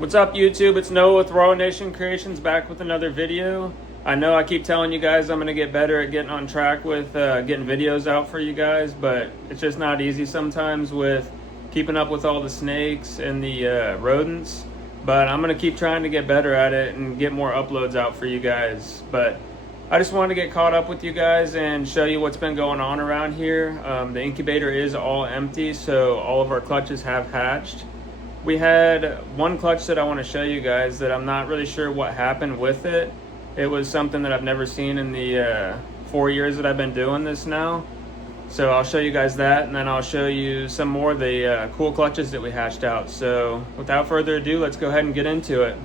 What's up, YouTube? It's Noah with Raw Nation Creations, back with another video. I know I keep telling you guys I'm going to get better at getting on track with getting videos out for you guys, but it's just not easy sometimes with keeping up with all the snakes and the rodents. But I'm going to keep trying to get better at it and get more uploads out for you guys. But I just wanted to get caught up with you guys and show you what's been going on around here. The incubator is all empty, so all of our clutches have hatched. We had one clutch that I want to show you guys that I'm not really sure what happened with it. It was something that I've never seen in the 4 years that I've been doing this now. So I'll show you guys that, and then I'll show you some more of the cool clutches that we hatched out. So without further ado, let's go ahead and get into it.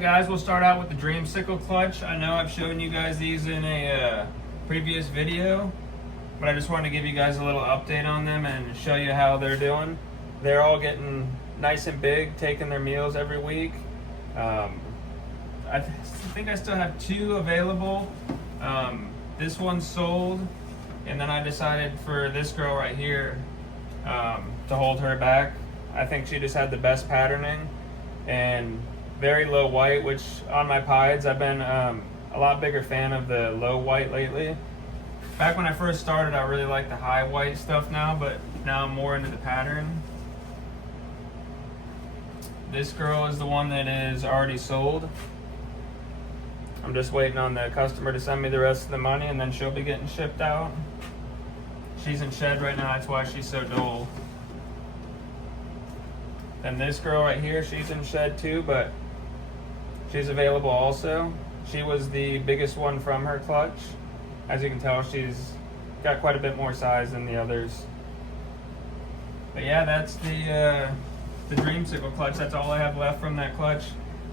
Guys, we'll start out with the Dreamsicle clutch. I know I've shown you guys these in a previous video, but I just wanted to give you guys a little update on them and show you how they're doing. They're all getting nice and big, taking their meals every week. I think I still have 2 available. This one's sold, and then I decided for this girl right here to hold her back. I think she just had the best patterning and very low white, which on my pieds I've been a lot bigger fan of the low white lately. Back when I first started, I really liked the high white stuff now, but now I'm more into the pattern. This girl is the one that is already sold. I'm just waiting on the customer to send me the rest of the money, and then she'll be getting shipped out. She's in shed right now, that's why she's so dull. And this girl right here, she's in shed too, but she's available also. She was the biggest one from her clutch. As you can tell, she's got quite a bit more size than the others. But yeah, that's the Dreamsicle clutch. That's all I have left from that clutch.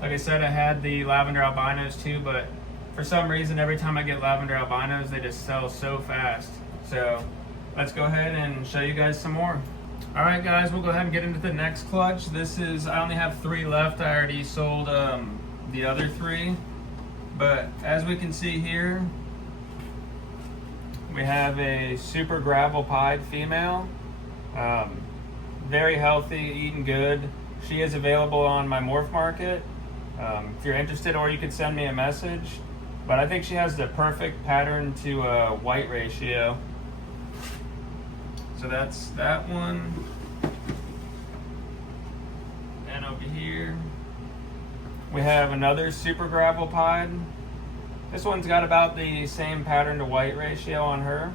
Like I said, I had the lavender albinos too, but for some reason, every time I get lavender albinos, they just sell so fast. So let's go ahead and show you guys some more. All right, guys, we'll go ahead and get into the next clutch. I only have 3 left. I already sold the other 3. But as we can see here, we have a super gravel pied female. Very healthy, eating good. She is available on my morph market. If you're interested, or you could send me a message. But I think she has the perfect pattern to white ratio. So that's that one. And over here, we have another super gravel pied. This one's got about the same pattern to white ratio on her.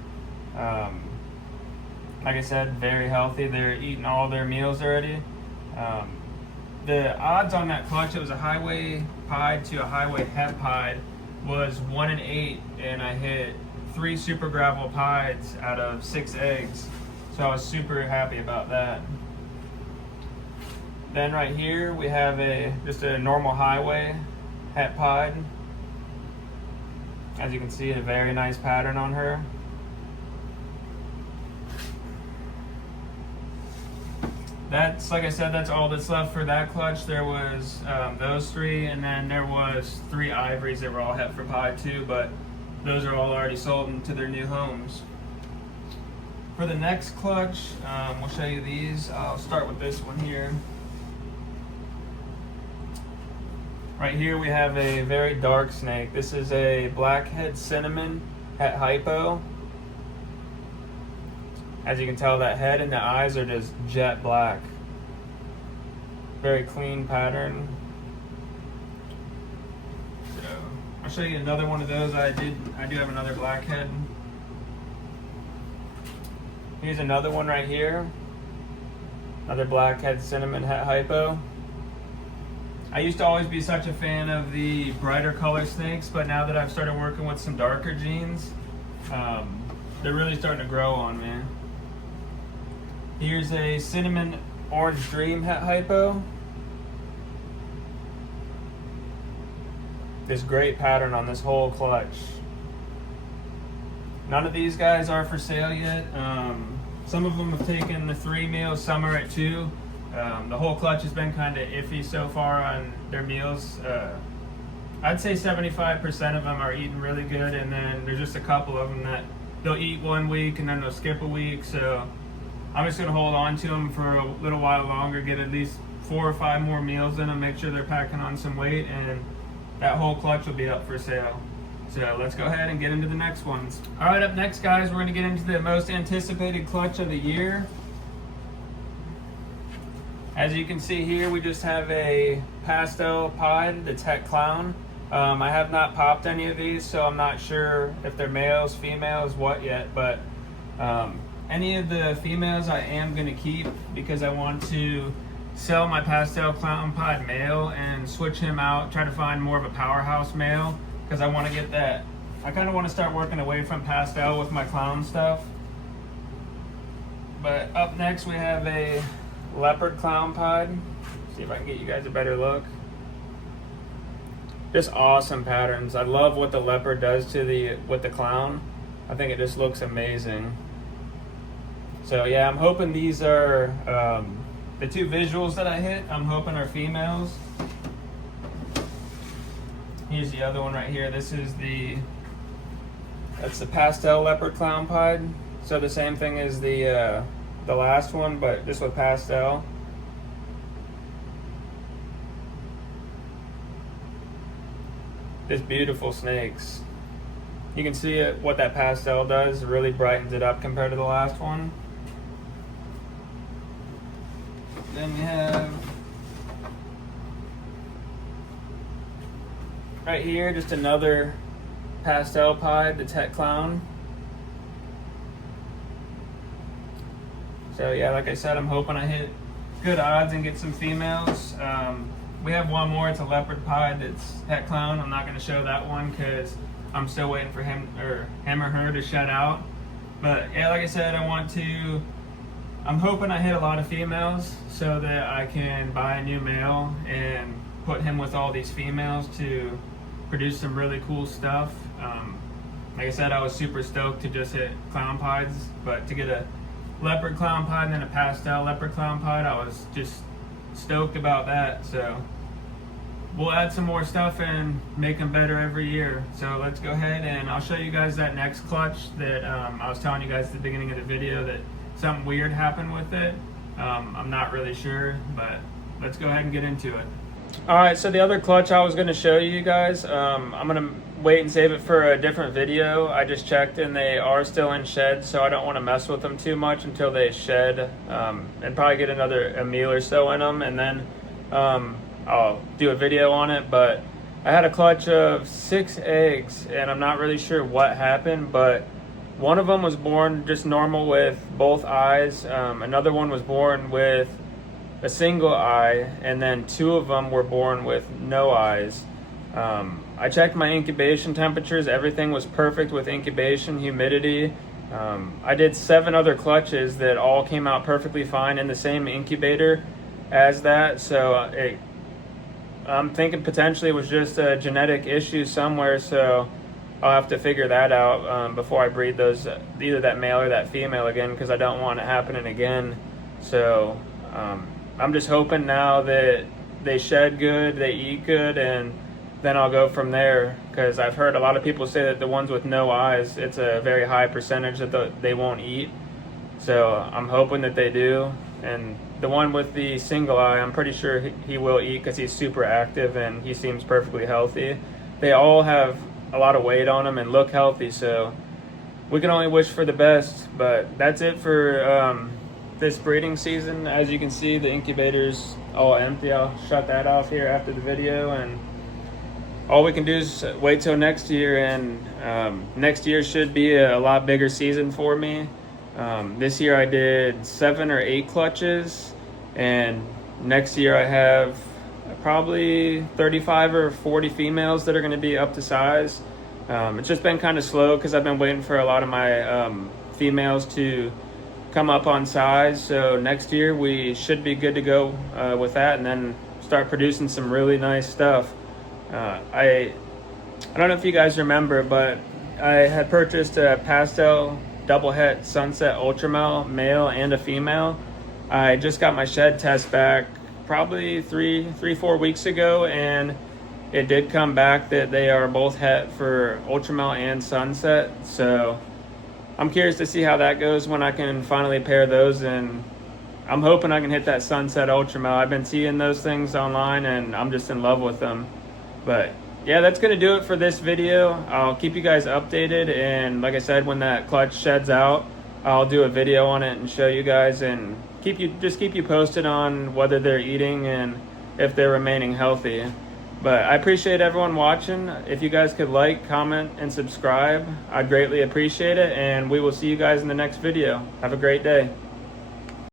Like I said, very healthy. They're eating all their meals already. The odds on that clutch, it was a highway pied to a highway het pied, was 1 in 8, and I hit 3 super gravel pieds out of 6 eggs. So I was super happy about that. Then right here we have just a normal highway het pied. As you can see, a very nice pattern on her. That's, like I said, that's all that's left for that clutch. There was those 3, and then there was 3 ivories that were all het for pied too, but those are all already sold into their new homes. For the next clutch, we'll show you these. I'll start with this one here. Right here we have a very dark snake. This is a blackhead cinnamon het hypo. As you can tell, that head and the eyes are just jet black. Very clean pattern. So I'll show you another one of those. I do have another blackhead. Here's another one right here. Another blackhead cinnamon het hypo. I used to always be such a fan of the brighter color snakes, but now that I've started working with some darker genes, they're really starting to grow on me. Here's a cinnamon orange dream hypo. This great pattern on this whole clutch. None of these guys are for sale yet. Some of them have taken the 3 meals, some are at 2. The whole clutch has been kind of iffy so far on their meals. I'd say 75% of them are eating really good, and then there's just a couple of them that they'll eat 1 week and then they'll skip a week. So I'm just gonna hold on to them for a little while longer, get at least 4 or 5 more meals in them, make sure they're packing on some weight, and that whole clutch will be up for sale. So let's go ahead and get into the next ones. All right, up next, guys, we're gonna get into the most anticipated clutch of the year. As you can see here, we just have a pastel pied, the Tech Clown. I have not popped any of these, so I'm not sure if they're males, females, what yet, but any of the females I am gonna keep because I want to sell my pastel clown pied male and switch him out, try to find more of a powerhouse male, because I want to get that. I kind of want to start working away from pastel with my clown stuff. But up next we have a leopard clown pied. See if I can get you guys a better look. Just awesome patterns. I love what the leopard does to with the clown. I think it just looks amazing. So yeah, I'm hoping these are the 2 visuals that I hit. I'm hoping are females. Here's the other one right here. This is that's the pastel leopard clown pied. So the same thing as the last one, but this with pastel. Just beautiful snakes. You can see what that pastel does. It really brightens it up compared to the last one. Then we have right here just another pastel pied, the Tech Clown. So yeah, like I said, I'm hoping I hit good odds and get some females. We have one more. It's a leopard pied that's Tech Clown. I'm not going to show that one because I'm still waiting for him or her to shed out. But yeah, like I said, I'm hoping I hit a lot of females so that I can buy a new male and put him with all these females to produce some really cool stuff. Like I said, I was super stoked to just hit clown pieds, but to get a leopard clown pied and then a pastel leopard clown pied, I was just stoked about that. So we'll add some more stuff and make them better every year. So let's go ahead and I'll show you guys that next clutch that I was telling you guys at the beginning of the video that something weird happened with it. I'm not really sure, but let's go ahead and get into it. All right, so the other clutch I was going to show you guys, I'm going to wait and save it for a different video. I just checked and they are still in shed, so I don't want to mess with them too much until they shed, and probably get a meal or so in them, and then I'll do a video on it. But I had a clutch of 6 eggs, and I'm not really sure what happened, but one of them was born just normal with both eyes. Another one was born with a single eye, and then 2 of them were born with no eyes. I checked my incubation temperatures. Everything was perfect with incubation, humidity. I did 7 other clutches that all came out perfectly fine in the same incubator as that. So I'm thinking potentially it was just a genetic issue somewhere. So I'll have to figure that out before I breed those, either that male or that female again, because I don't want it happening again. So I'm just hoping now that they shed good, they eat good, and then I'll go from there, because I've heard a lot of people say that the ones with no eyes, it's a very high percentage that they won't eat. So I'm hoping that they do. And the one with the single eye, I'm pretty sure he will eat because he's super active and he seems perfectly healthy. They all have a lot of weight on them and look healthy, so we can only wish for the best. But that's it for this breeding season. As you can see, the incubator's all empty. I'll shut that off here after the video, and all we can do is wait till next year, and next year should be a lot bigger season for me. This year I did 7 or 8 clutches, and next year I have probably 35 or 40 females that are going to be up to size. It's just been kind of slow because I've been waiting for a lot of my females to come up on size. So next year we should be good to go with that, and then start producing some really nice stuff. I don't know if you guys remember, but I had purchased a pastel double het sunset ultramel male and a female. I just got my shed test back probably 4 weeks ago, and it did come back that they are both het for ultramel and sunset. So I'm curious to see how that goes when I can finally pair those, and I'm hoping I can hit that sunset ultramel. I've been seeing those things online and I'm just in love with them. But yeah, that's gonna do it for this video. I'll keep you guys updated, and like I said, when that clutch sheds out, I'll do a video on it and show you guys, and keep you posted on whether they're eating and if they're remaining healthy. But I appreciate everyone watching. If you guys could like, comment, and subscribe, I'd greatly appreciate it, and we will see you guys in the next video. Have a great day.